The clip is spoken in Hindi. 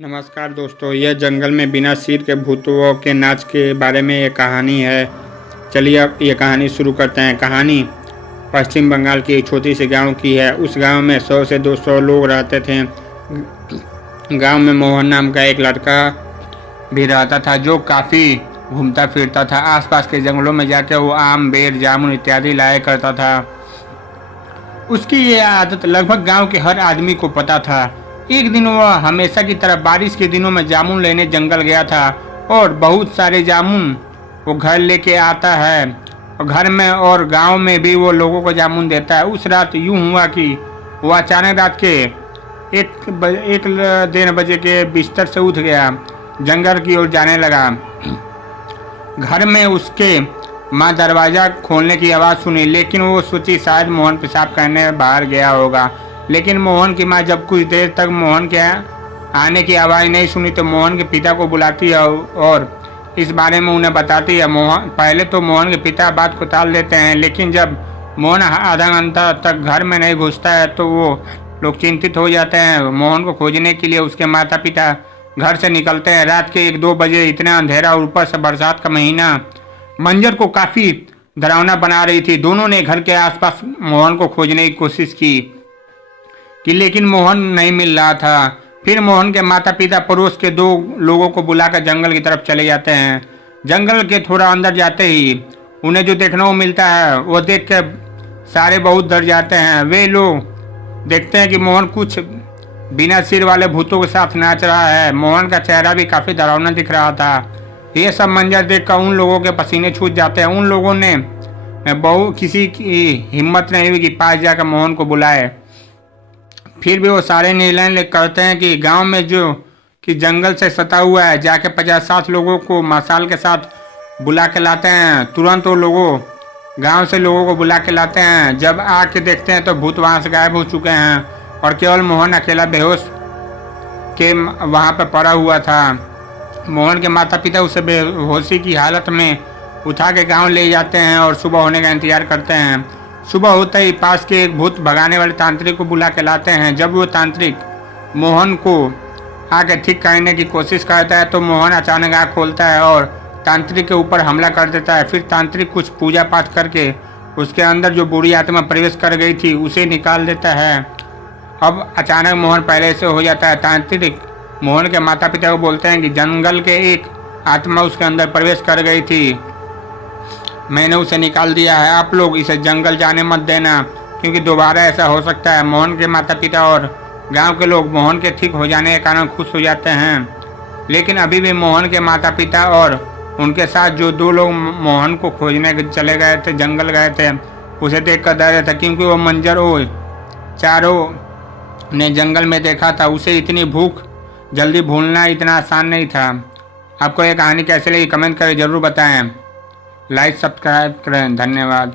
नमस्कार दोस्तों, यह जंगल में बिना सिर के भूतों के नाच के बारे में एक कहानी है। चलिए अब ये कहानी शुरू करते हैं। कहानी पश्चिम बंगाल की एक छोटी सी गांव की है। उस गांव में 100 से 200 लोग रहते थे। गांव में मोहन नाम का एक लड़का भी रहता था जो काफ़ी घूमता फिरता था। आसपास के जंगलों में जाकर वो आम, बेर, जामुन इत्यादि लाया करता था। उसकी ये आदत लगभग गांव के हर आदमी को पता था। एक दिन वह हमेशा की तरह बारिश के दिनों में जामुन लेने जंगल गया था और बहुत सारे जामुन वो घर लेके आता है और घर में और गांव में भी वो लोगों को जामुन देता है। उस रात यूं हुआ कि वो अचानक रात के 1 बजे के बिस्तर से उठ गया, जंगल की ओर जाने लगा। घर में उसके माँ दरवाज़ा खोलने की आवाज़ सुनी, लेकिन वो सोची शायद मोहन पेशाब करने बाहर गया होगा। लेकिन मोहन की माँ जब कुछ देर तक मोहन के आने की आवाज़ नहीं सुनी तो मोहन के पिता को बुलाती है और इस बारे में उन्हें बताती है। पहले तो मोहन के पिता बात को टाल देते हैं, लेकिन जब मोहन आधा घंटा तक घर में नहीं घुसता है तो वो लोग चिंतित हो जाते हैं। मोहन को खोजने के लिए उसके माता पिता घर से निकलते हैं। रात के 1-2 बजे इतना अंधेरा और ऊपर से बरसात का महीना मंजर को काफ़ी डरावना बना रही थी। दोनों ने घर के आसपास मोहन को खोजने की कोशिश की लेकिन मोहन नहीं मिल रहा था। फिर मोहन के माता पिता पड़ोस के 2 लोगों को बुलाकर जंगल की तरफ चले जाते हैं। जंगल के थोड़ा अंदर जाते ही उन्हें जो देखने को मिलता है वो देख के सारे बहुत डर जाते हैं। वे लोग देखते हैं कि मोहन कुछ बिना सिर वाले भूतों के साथ नाच रहा है। मोहन का चेहरा भी काफ़ी डरावना दिख रहा था। ये सब मंजर देखकर उन लोगों के पसीने छूट जाते हैं। उन लोगों ने किसी की हिम्मत नहीं हुई कि पास जाकर मोहन को बुलाए। फिर भी वो सारे निर्णय करते हैं कि गांव में जो कि जंगल से सटा हुआ है जाके 50-60 लोगों को मशाल के साथ बुला के लाते हैं। तुरंत वो गांव से लोगों को बुला के लाते हैं। जब आके देखते हैं तो भूत वहां से गायब हो चुके हैं और केवल मोहन अकेला बेहोश के वहां पर पड़ा हुआ था। मोहन के माता पिता उसे बेहोशी की हालत में उठा के गाँव ले जाते हैं और सुबह होने का इंतजार करते हैं। सुबह होते ही पास के एक भूत भगाने वाले तांत्रिक को बुला के लाते हैं। जब वो तांत्रिक मोहन को आके ठीक करने की कोशिश करता है तो मोहन अचानक आँख खोलता है और तांत्रिक के ऊपर हमला कर देता है। फिर तांत्रिक कुछ पूजा पाठ करके उसके अंदर जो बुरी आत्मा प्रवेश कर गई थी उसे निकाल देता है। अब अचानक मोहन पहले से हो जाता है। तांत्रिक मोहन के माता पिता को बोलते हैं कि जंगल के एक आत्मा उसके अंदर प्रवेश कर गई थी, मैंने उसे निकाल दिया है। आप लोग इसे जंगल जाने मत देना क्योंकि दोबारा ऐसा हो सकता है। मोहन के माता पिता और गांव के लोग मोहन के ठीक हो जाने के कारण खुश हो जाते हैं, लेकिन अभी भी मोहन के माता पिता और उनके साथ जो 2 लोग मोहन को खोजने चले गए थे, जंगल गए थे, उसे देख कर डर रहे थे क्योंकि वो मंजर वो चारों ने जंगल में देखा था। उसे इतनी भूख जल्दी भूलना इतना आसान नहीं था। आपको ये कहानी कैसे लगी कमेंट करके ज़रूर बताएं। लाइक सब्सक्राइब करें। धन्यवाद।